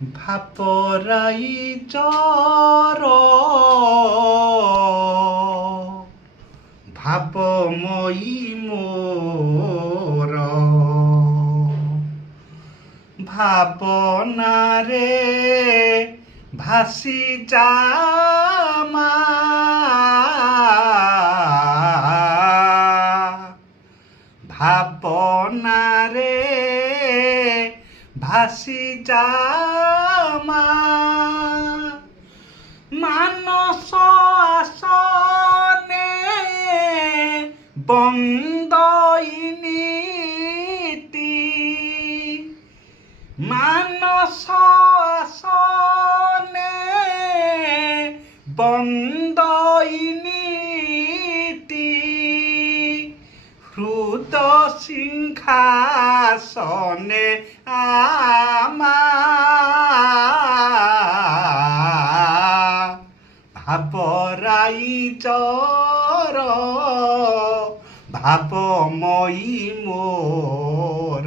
ভাপরাই চর ভাবময়ী মোর ভাবনারে ভাসি যামা ভাবনারে ভাসি যামা মানস আসনে বন্দইনীতি মানস আসনে বন্দইনীতি হৃদ সিংহাসনে আমা ভাবরাই চর ভাবময়ী মোর।